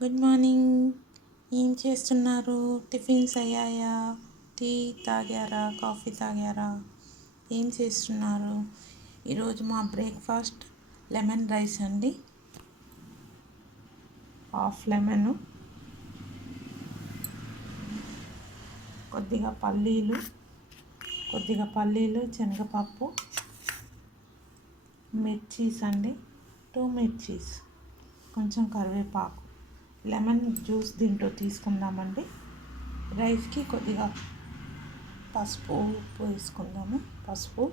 Good morning. ఏం చేస్తున్నారు? Tiffins అయ్యాయా? టీ తాగారా? కాఫీ తాగారా? ఏం చేస్తున్నారు? ఈరోజు మా బ్రేక్ఫాస్ట్ లెమన్ రైస్ అండి. హాఫ్ లెమన్, కొద్దిగా పల్లీలు, శనగపప్పు, మిర్చీస్ అండి, 2 మిర్చీస్, కొంచెం కరివేపాకు, లెమన్ జ్యూస్ దీంట్లో తీసుకుందామండి. రైస్కి కొద్దిగా ఉప్పు వేసుకుందాము. పసుపు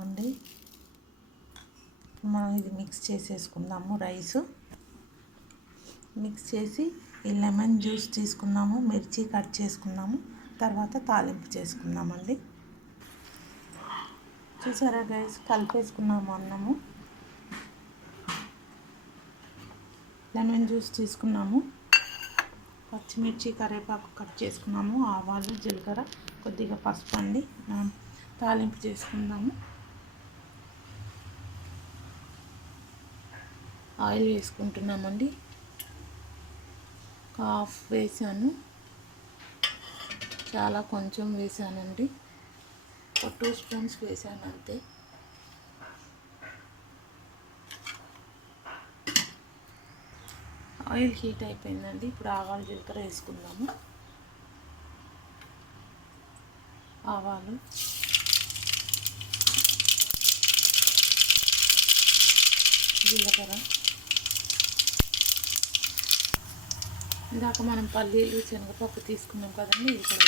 అండి. మనం ఇది మిక్స్ చేసేసుకుందాము. రైస్ మిక్స్ చేసి ఈ లెమన్ జ్యూస్ తీసుకున్నాము, మిర్చి కట్ చేసుకున్నాము, తర్వాత తాలింపు చేసుకుందామండి. చూసారా గైస్, కలిపేసుకున్నాము అన్నము. లెమన్ జ్యూస్ తీసుకున్నాము, పచ్చిమిర్చి, కరివేపాకు కట్ చేసుకున్నాము, ఆవాలు, జీలకర్ర, కొద్దిగా పసుపు అండి. తాలింపు చేసుకుందాము. ఆయిల్ వేసుకుంటున్నామండి. హాఫ్ వేసాను, చాలా కొంచెం వేసానండి. ఒక 2 స్పూన్స్ వేసాను అంతే. ఆయిల్ హీట్ అయిపోయిందండి. ఇప్పుడు ఆవాలు, జీలకర్ర వేసుకుందాము. ఆవాలు, జీలకర్ర, ఇందాక మనం పల్లీలు, శనగపప్పు తీసుకున్నాం కదండి, ఇది కూడా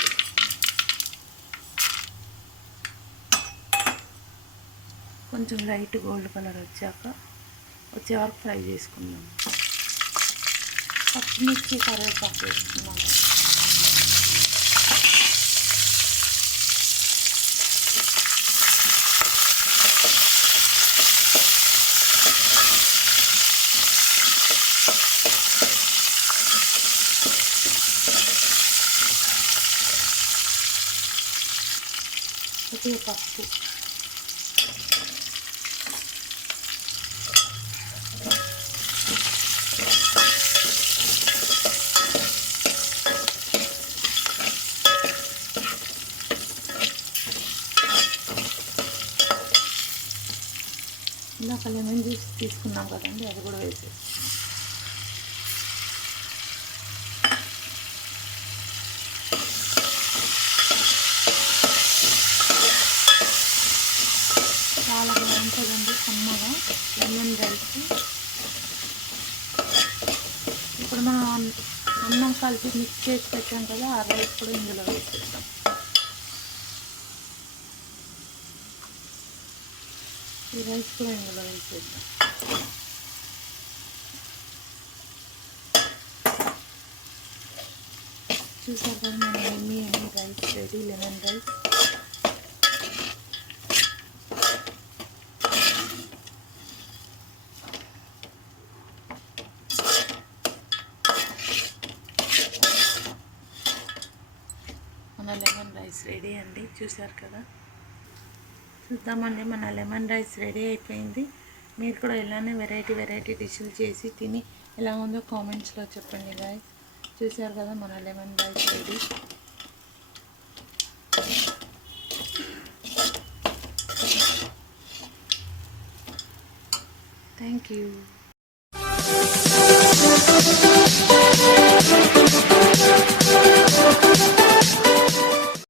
కొంచెం లైట్ గోల్డ్ కలర్ వచ్చే వరకు ఫ్రై చేసుకుందాం. పచ్చిమిర్చి, కరివేపాకు వేసుకున్నాము. కొద్దిగా పసుపు, ఇందాక లెమన్ జ్యూస్ తీసుకున్నాం కదండి, అది కూడా వేసేస్తాం. చాలా బాగుంటుందండి సమ్మగా లెమన్ రైస్. ఇప్పుడు మనం అన్నం కలిపి మిక్స్ చేసి పెట్టాం కదా, ఆ రైస్ కూడా ఇందులో వేసేస్తాం. ఈ రైస్ కూడా ఇందులో వేసేద్దాం. చూసారు కదా, మన ఎమ్మి రైస్ రెడీ, లెమన్ రైస్. మన లెమన్ రైస్ రెడీ అండి. చూసారు కదా, చూద్దామండి. మన లెమన్ రైస్ రెడీ అయిపోయింది. మీరు కూడా ఇలానే వెరైటీ డిష్లు చేసి తిని ఎలా ఉందో కామెంట్స్లో చెప్పండి గాయస్. చూసారు కదా, మన lemon rice ready. Thank you.